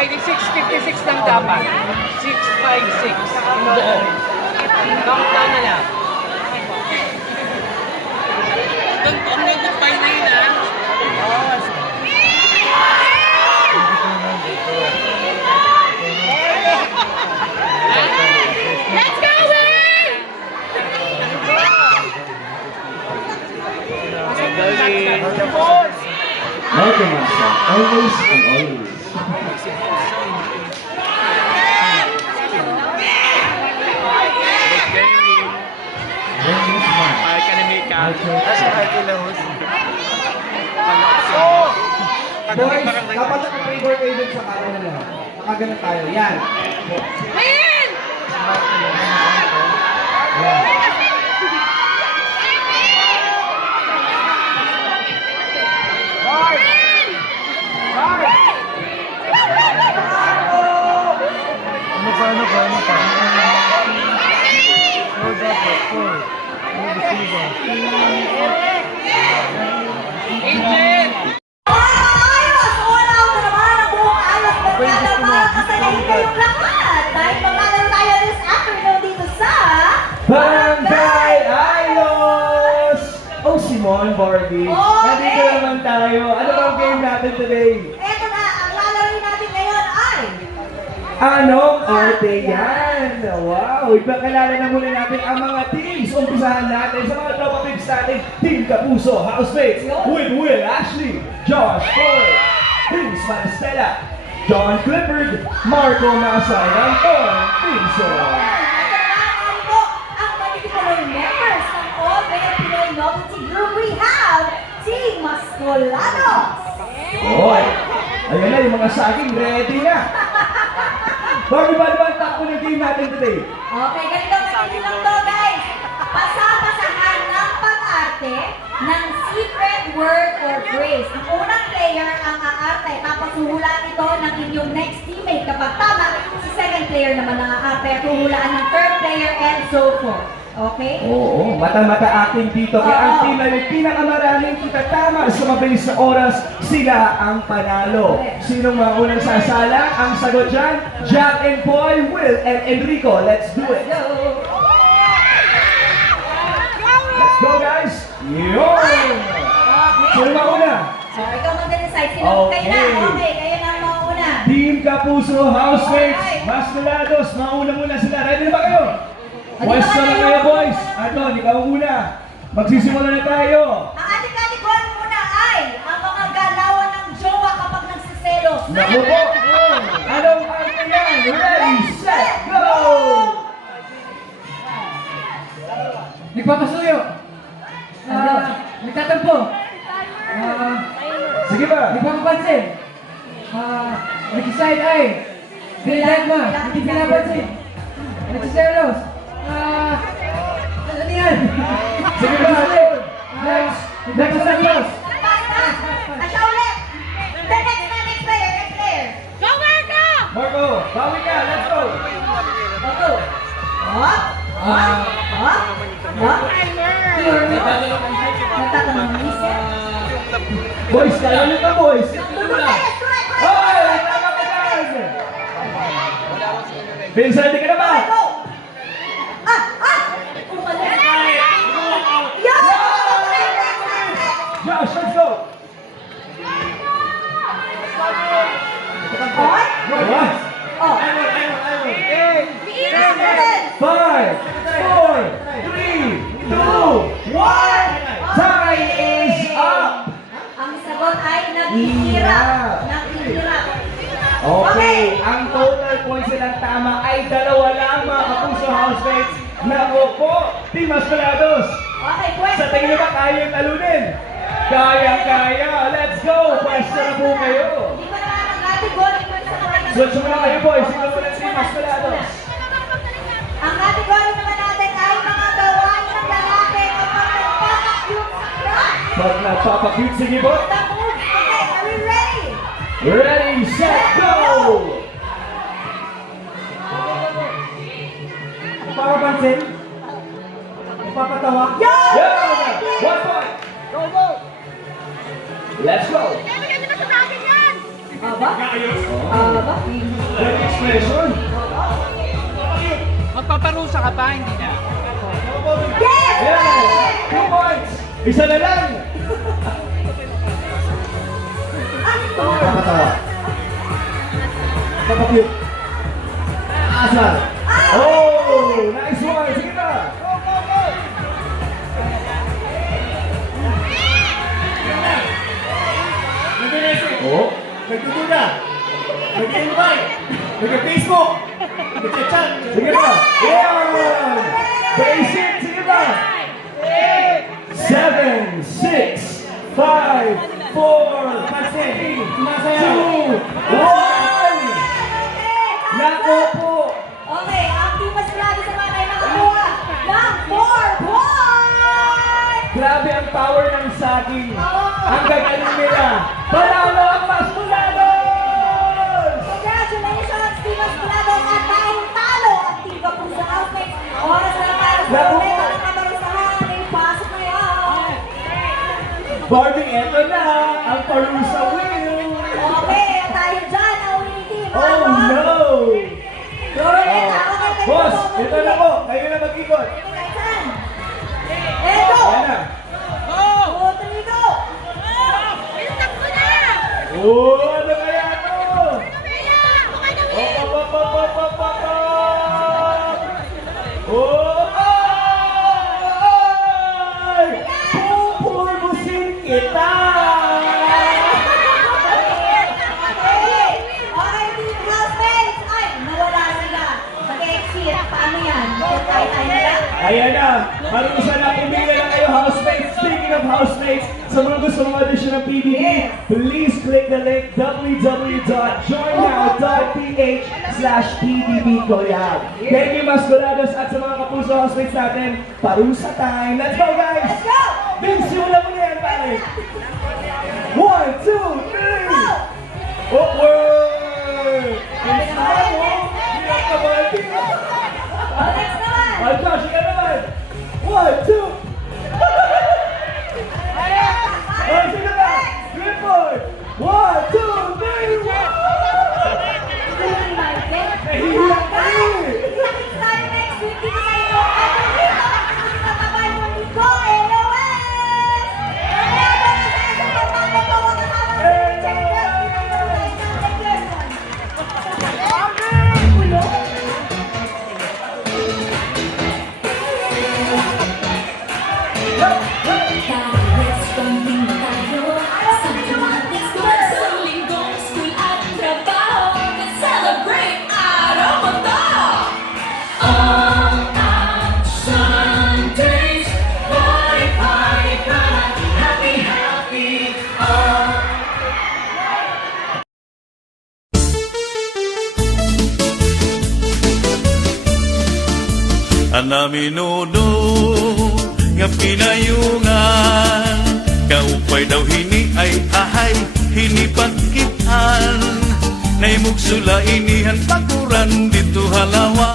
Ay, 656 lang dapat. 656. Doon. Countdown na lang. Ang nag-goodbye na yun, ha? Let's go, Will! Welcome, Masha. Always and always. Boys, dapat naka-favor kayo dun sa karo na lahat. Nakaganan tayo. Yan. Win! Ayos! Una ako naman ang buong ayos na para kasalayin kayong lahat. Dahil maglalaro tayo this afternoon dito sa Barangay Ayos! Oh, Simon, Barbie. Okay. Nandito naman tayo. Ano ba ang game natin today? Eto na, ang lalaroin natin ngayon ay Anong arte yan? Wow! Ipakilala na muna natin ang mga teams. Umpisahan natin sa mga tropa pips natin. Team Kapuso, Housemates, with Will Ashley, Josh Ford, Vince Maristella, John Clifford, Marco Masay, Anton Pinso. ito ang particular members ng All Better Pinoy Novelty Group. We have Team Mascolados. Hoy! Ayan na, yung mga saging ready na. Barbie, ba ang takbo ng game natin today? Okay, ganito lang to guys. Pasapasahan ng pag-arte ng secret word or phrase. Ang unang player ang aarte. Tapos huhulaan ito ng inyong next teammate. Kapag tama, si second player naman ang aarte. At huhulaan ng third player and so forth. Okay? Oo, mata-mata akin dito. Kaya ang Oo. team na yung pinakamaraming kitatama sa mabilis na oras, sila ang panalo. Sinong maunang sasala? Ang sagot dyan, Jack and Boy, Will and Enrico. Let's do it. Let's go, guys. Yun! Sino mauna? So, ikaw mag-decide. Sino Okay. kayo na? Okay, kayo na ang mauna. Team Kapuso, Housemates, Mascolados, mauna muna sila. Ready na ba kayo? Pwesto na kayo, boys. Anton, ikaw muna. Magsisimula na tayo. Ang ating category muna ay ang mga galawan ng jowa kapag nagsiselos. Naku po! Anong arte yan? Ready, set, go! Nagpapasuyo. Nagtatampo. Sige ba? Nagpapapansin. Nag-side eye. Dinagma. Hindi pinapansin. Nagsiselos. Ano yan? Sige ba? Next! Next na next! Asya ulit. The next player, next player. Go, Marco! Marco, bawi ka, let's go! Go. What? What? What? What? Nagtatanong ng isip. Boys, kaya nyo ka, boys! Correct. Hoy! Tama ka dyan! Vincent, hindi ka na ba? Go. Umalis. Yo! Josh, let's go! What? What? Oh. 5, 4, 3, 2, 1, time is up! Ang sagot ay naghihirap. Naghihirap. Okay, ang total points nilang tama ay 2 lang, mga Kapuso Housemates. Naku po, Team Mascolados! Okay, pwede. Sa tingin ba kaya yung talunin? Kaya! Let's go! Pwesto na po kayo! Hindi ko naman ang category ko sa mga Switch muna kayo, boys. Sino muna si Mascolados? Ang category naman natin ay mga gawain ng lalaki kapag nagpapakyut sa crush. Pag nagpapakute, sige po. The move. Okay, are we ready? Ready, set, go! Nagpapapansin. Nagpapatawa. Yeah! 1 point! Go, go! Let's go! Kaya maganda sa akin yan! Aba? Aba? Good expression. Magpaparusa ka pa, hindi na. Yes! Ayan. 2 points. Isa na lang. Nakakatawa. Papapute. Asal. Oh, nice one. Sige na. Oh. Nagtutuda. Nag-invite. Nag-Facebook. Nag-chat. Sige na. Yan. Basic. Sige na. 7, 6, 5, 4, 3, 2, 1. Nako po. Okay, ang team mas grabe sa mga nakakuha ng 4 points! Grabe ang power ng saging. Oo. Ang gagaling nila. Panalo ang Masmulados! Congratulations, Team Masculados! At dahil talo ang Team Kapuso Housemates, oras na para sa Naku. problema ng kabarusahan. May pasok na yan! Barbie, eto na. Ang parusa wheel. Okay, at dahil dyan, ang winning team. Oh no! Florette, hawakan kayo Boss, po, ito na po. Kayo na mag-ikot. Saan? Eto! Ayan na. 2, 3, go! Oh, ano kaya ito? Op, op, op, op, op, op, op, op. Oh, ay! Pupulbusin kita! Okay, Team Housemates! Ay, nawala sila. Mag-exit. Paano yan? Tayo nila? Ayan na, marusa na, pumili na kayo housemates. Speaking of housemates, sa mga gusto mong audition ng PBB, please click the link www.joinnow.ph/PBBCollab. Thank you, Masculados, at sa mga kapuso housemates natin, parusa time. Let's go, guys! Let's go! Vince, simulan mo na yan, pare. 1, 2, 3! Oh, word! It's time, oh! Pinakabalti! Oh, next naman! Ay, Josh, ikaw naman! 1, 2! Ay, sino ba? Good boy! 1, 2, 3, 1! Nahihiya ka eh! Kita-kits tayo next week dito sa inyo. At dito, nakikita mo ni Go LOS! Kaya ba na sa isang pagpapagawa ng aming checkers? Ulo? Kahit konting tayo, sa tumatis ko sa linggong school at trabaho, celebrate araw mo to! All action days, party, party, party, happy, happy, all Anaminuno nga pinayungan kaupay daw hini ay ahay hinipakitan naimug sula inihan pakuran dito halawa